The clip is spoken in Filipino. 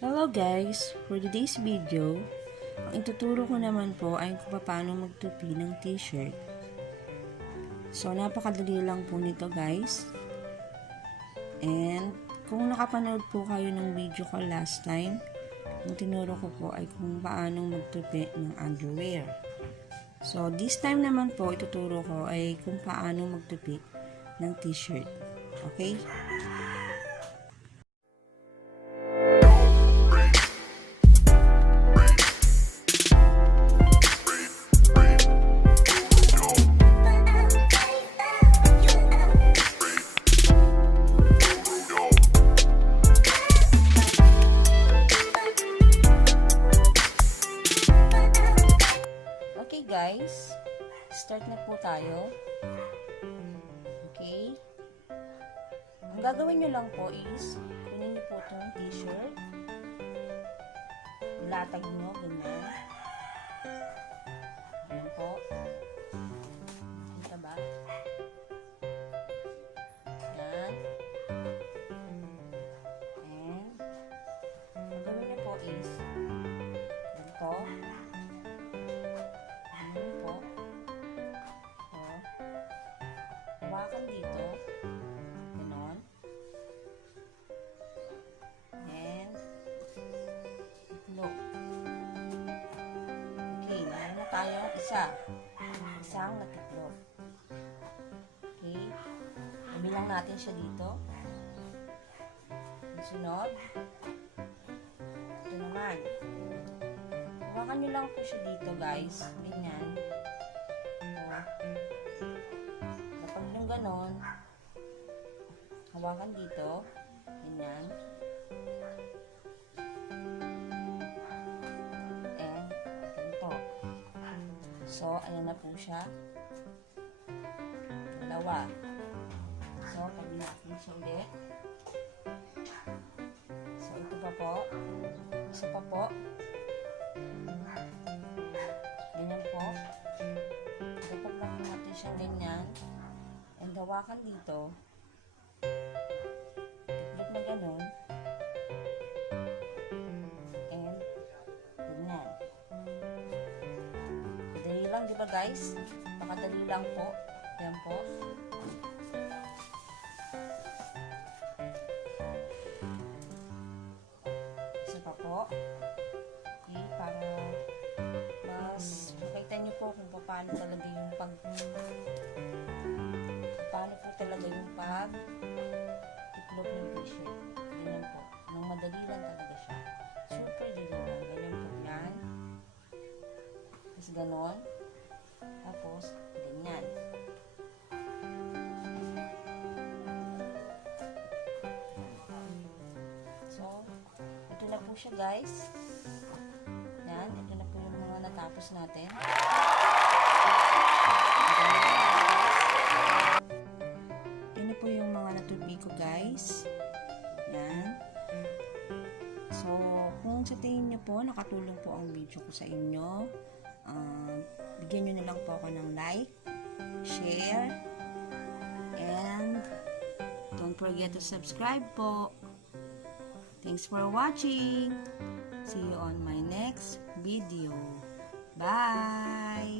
Hello guys! For today's video, ang ituturo ko naman po ay kung paano magtupi ng t-shirt. So, napakadali lang po nito guys. And, kung nakapanood po kayo ng video ko last time, ang tinuro ko po ay kung paano magtupi ng underwear. So, this time naman po, ituturo ko ay kung paano magtupi ng t-shirt. Okay? Okay guys, start na po tayo. Okay. Ang gagawin nyo lang po is, kunin nyo po itong t-shirt. Latag nyo, ganyan. Ayan po. Kita ba? Ayan. And, ang gagawin nyo po is, ganito. Hawakan dito. Ganon. And, itlog. Okay, meron na tayong isang natitlog. Okay. Nabilang natin siya dito. Sunod. Ito naman. Hawakan nyo lang po siya dito guys. Ganyan. Ganon, hawakan dito, ganyan, and ganito. So, ayan na po siya, dalawa. So, pag natin siya ulit. So, ito pa po, isa pa po, ganyan po. Dapat lang natin siyang ganyan. And hawakan dito, itlog na ganun, and ganyan. Madali lang, di ba guys? Makadali lang po. Yan po. Isa pa po. Okay, para mas makita nyo po kung paano talaga yung paano po talaga yung itlog ng t-shirt. Ganyan po. Nang madali lang talaga siya. Super dali lang. Ganyan po yan. Tapos ganon. Tapos, ganyan. So, ito na po siya guys. Yan. Ito na po yung mga natapos natin. Po yung mga natupi ko guys. Yan. So, kung sa tingin nyo po, nakatulong po ang video ko sa inyo, bigyan nyo na lang po ako ng like, share, and don't forget to subscribe po. Thanks for watching. See you on my next video. Bye!